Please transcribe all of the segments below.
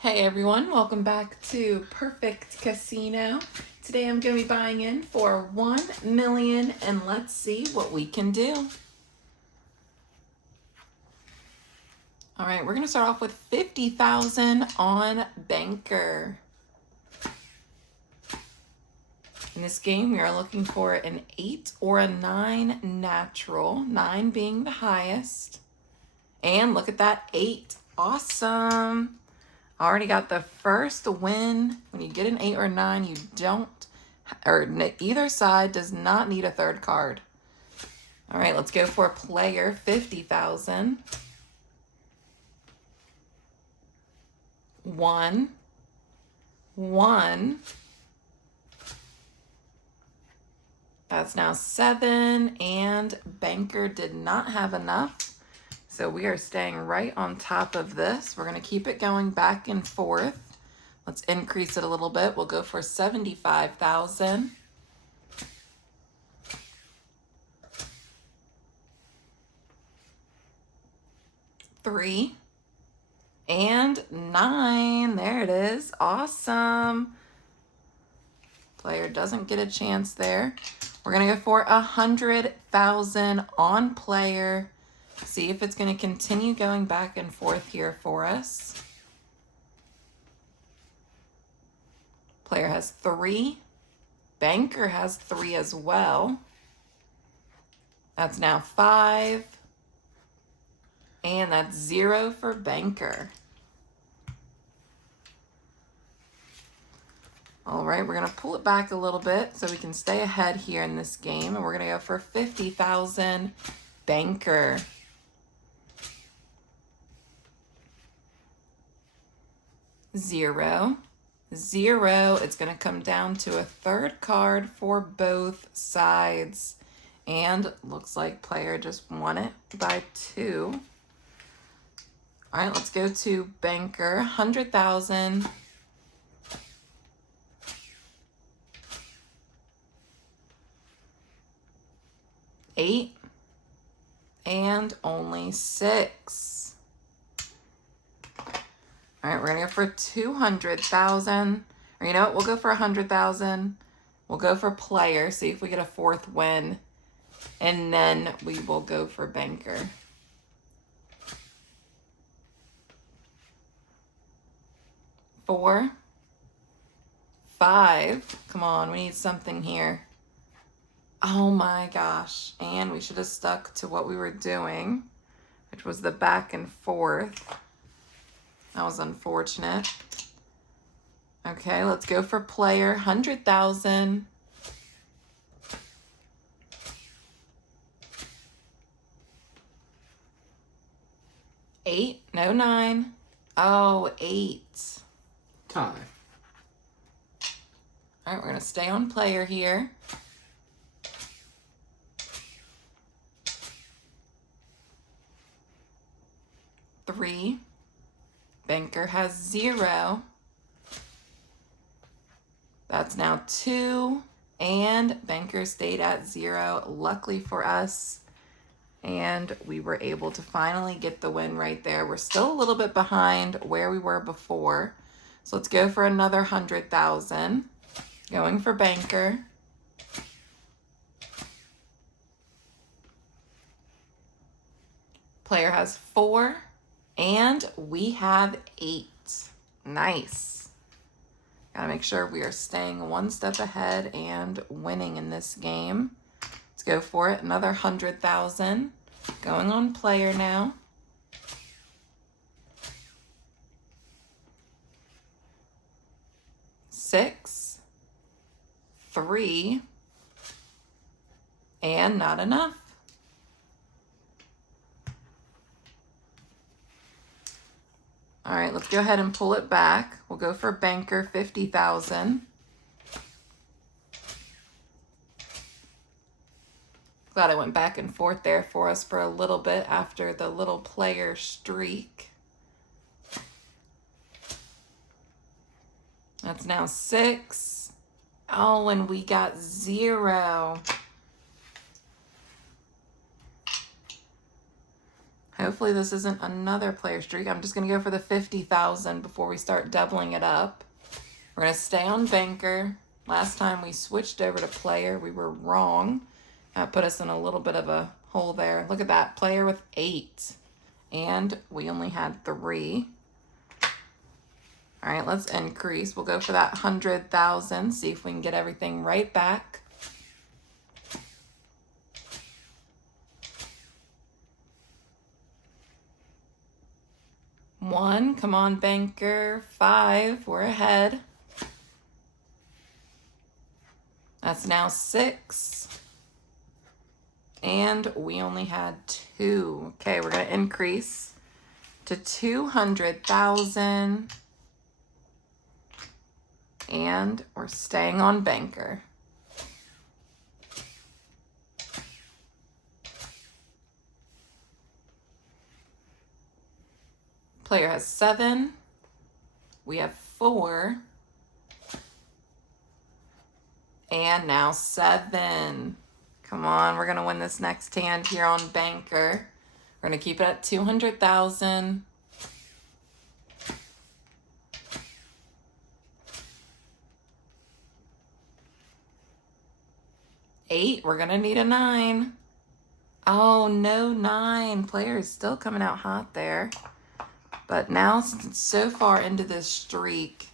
Hey everyone, welcome back to Perfect Casino. Today I'm going to be buying in for 1 million and let's see what we can do. All right, we're going to start off with 50,000 on Banker. In this game, we are looking for an 8 or a 9 natural, 9 being the highest. And look at that 8. Awesome. Already got the first win. When you get an 8 or 9, you don't, or either side does not need a third card. All right, let's go for player 50,000. 1, 1. That's now 7, and Banker did not have enough. So we are staying right on top of this. We're going to keep it going back and forth. Let's increase it a little bit. We'll go for 75,000. 3 and 9. There it is. Awesome. Player doesn't get a chance there. We're going to go for 100,000 on player. See if it's going to continue going back and forth here for us. Player has 3. Banker has 3 as well. That's now 5. And that's 0 for Banker. All right, we're going to pull it back a little bit so we can stay ahead here in this game. And we're going to go for 50,000 Banker. 0, 0. It's going to come down to a third card for both sides. And looks like player just won it by 2. All right, let's go to Banker. 100,000. 8 and only 6. All right, we're gonna go for 200,000. Or you know what? We'll go for 100,000. We'll go for player. See if we get a 4th win, and then we will go for Banker. 4, 5. Come on, we need something here. Oh my gosh. And we should have stuck to what we were doing, which was the back and forth. That was unfortunate. Okay, let's go for player. 100,000. 8, no 9. Oh, 8. Tie. All right, we're gonna stay on player here. 3. Banker has 0. That's now 2. And Banker stayed at 0. Luckily for us. And we were able to finally get the win right there. We're still a little bit behind where we were before. So let's go for another 100,000. Going for Banker. 'Player has 4. And we have 8. Nice. Gotta make sure we are staying one step ahead and winning in this game. Let's go for it. Another 100,000. Going on player now. 6, 3, and not enough. All right, let's go ahead and pull it back. We'll go for Banker 50,000. Glad I went back and forth there for us for a little bit after the little player streak. That's now 6. Oh, and we got 0. Hopefully this isn't another player streak. I'm just going to go for the 50,000 before we start doubling it up. We're going to stay on banker. Last time we switched over to player, we were wrong. That put us in a little bit of a hole there. Look at that, player with 8. And we only had 3. All right, let's increase. We'll go for that 100,000, see if we can get everything right back. One, come on, banker. 5, we're ahead. That's now 6. And we only had 2. Okay, we're going to increase to 200,000. And we're staying on banker. Player has 7. We have 4. And now 7. Come on, we're going to win this next hand here on banker. We're going to keep it at 200,000. Eight, we're going to need a 9. Oh, no 9. Player is still coming out hot there. But now, since it's so far into this streak,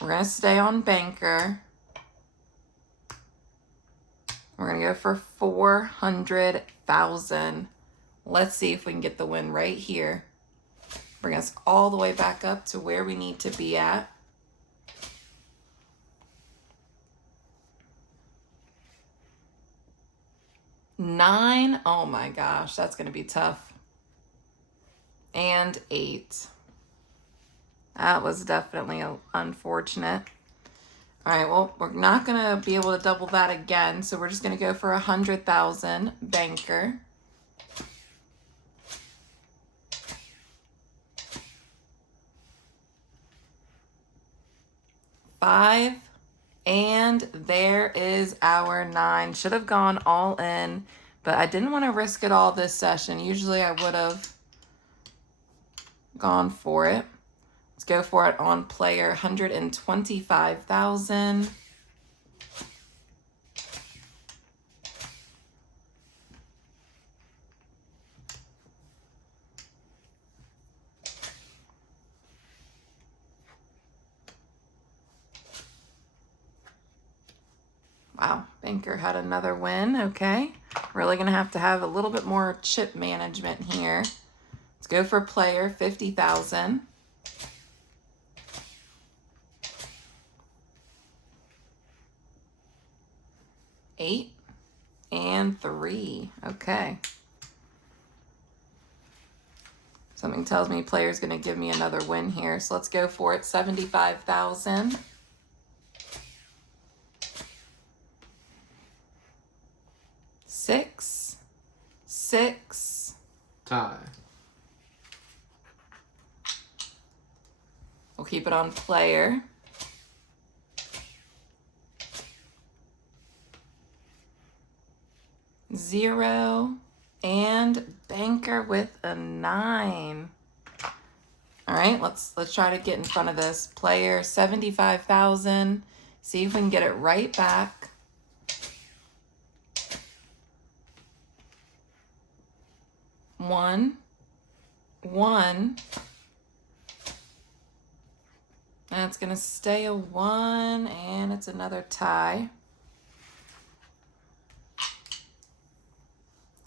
we're going to stay on banker. We're going to go for 400,000. Let's see if we can get the win right here. Bring us all the way back up to where we need to be at. Nine. Oh my gosh, that's going to be tough. And 8. That was definitely unfortunate. All right, well, we're not going to be able to double that again, so we're just going to go for 100,000 banker. Five. And there is our 9. Should have gone all in, but I didn't want to risk it all this session. Usually I would have gone for it. Let's go for it on player, 125,000. Wow, banker had another win. Okay, really gonna have to have a little bit more chip management here. Let's go for player, 50,000. Eight and 3. Okay. Something tells me player's gonna give me another win here. So let's go for it. 75,000. Six. Tie. We'll keep it on player. Zero. And banker with a 9. All right, let's try to get in front of this. Player, 75,000. See if we can get it right back. One. And it's gonna stay a 1, and it's another tie.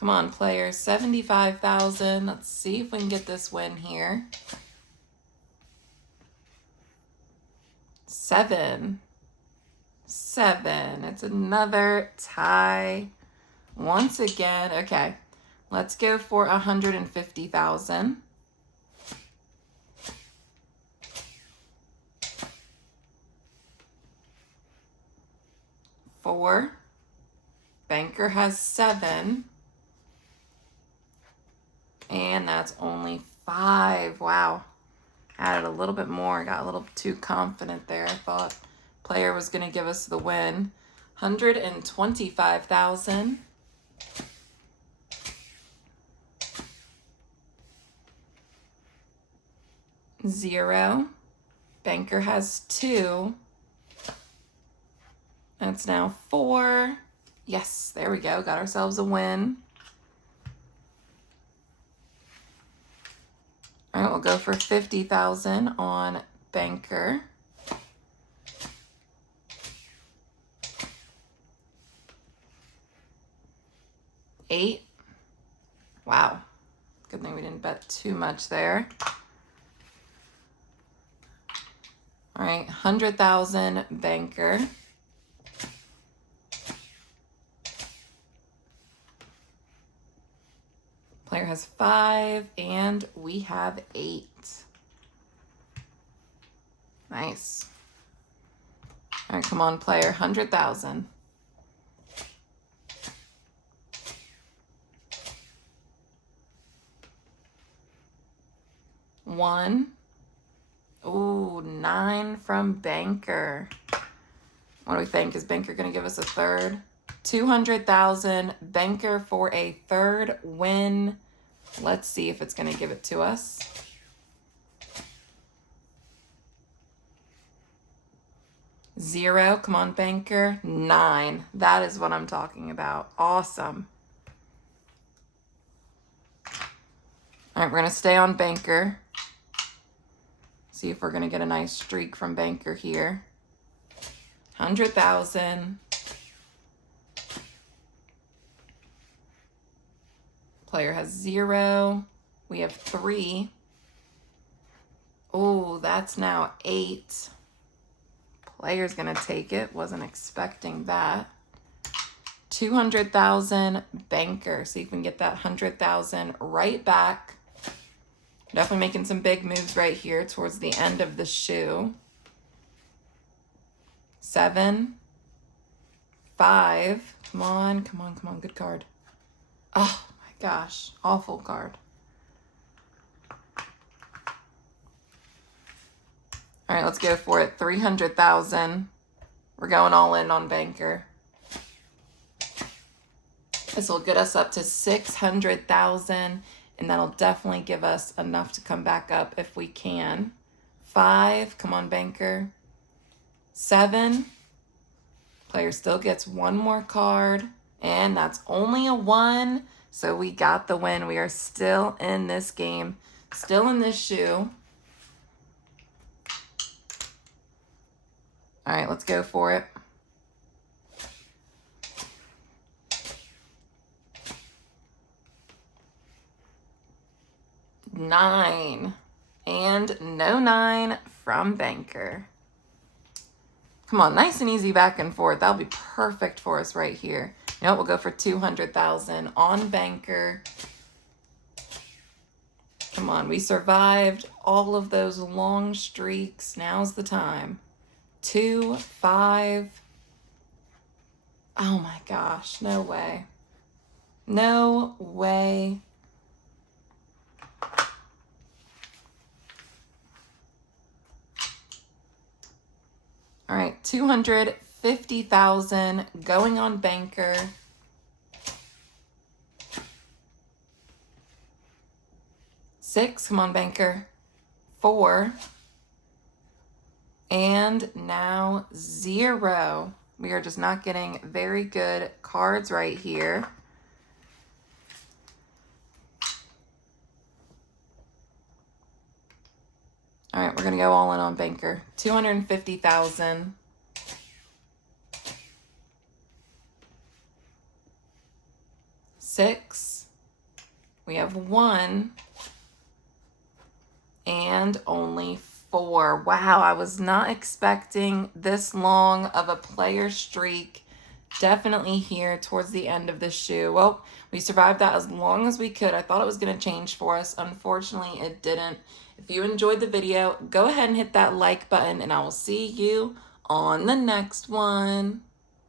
Come on, player, 75,000. Let's see if we can get this win here. 7. It's another tie. Once again, okay. Let's go for 150,000. 4. Banker has 7. And that's only 5. Wow. Added a little bit more. Got a little too confident there. I thought player was going to give us the win. 125,000. 0. Banker has 2. That's now 4. Yes, there we go. Got ourselves a win. All right, we'll go for 50,000 on Banker. $8. Wow. Good thing we didn't bet too much there. All right, 100,000 Banker. Player has 5, and we have 8. Nice. All right, come on, player, 100,000. One. Ooh, 9 from Banker. What do we think? Is Banker going to give us a third? 200,000. Banker for a third win. Let's see if it's going to give it to us. Zero. Come on, Banker. 9. That is what I'm talking about. Awesome. All right, we're going to stay on Banker. See if we're going to get a nice streak from Banker here. 100,000. Player has 0. We have 3. Oh, that's now 8. Player's going to take it. Wasn't expecting that. 200,000 Banker. See if we can get that 100,000 right back. Definitely making some big moves right here towards the end of the shoe. 7. 5. Come on, come on, come on. Good card. Oh my gosh. Awful card. All right, let's go for it. 300,000. We're going all in on Banker. This will get us up to 600,000, and that'll definitely give us enough to come back up if we can. 5. Come on, Banker. 7. Player still gets one more card, and that's only a 1. So we got the win. We are still in this game, still in this shoe. All right, let's go for it. $9. And no 9 from Banker. Come on, nice and easy back and forth. That'll be perfect for us right here. You know what? We'll go for 200,000 on Banker. Come on, we survived all of those long streaks. Now's the time. 2, 5. Oh my gosh, no way. No way. All right, 250,000 going on Banker. 6, come on, Banker. 4. And now 0. We are just not getting very good cards right here. All right, we're going to go all in on Banker. 250,000. 6. We have 1. And only 4. Wow, I was not expecting this long of a player streak. Definitely here towards the end of the shoe. Well, we survived that as long as we could. I thought it was going to change for us. Unfortunately, it didn't. If you enjoyed the video, go ahead and hit that like button, and I will see you on the next one.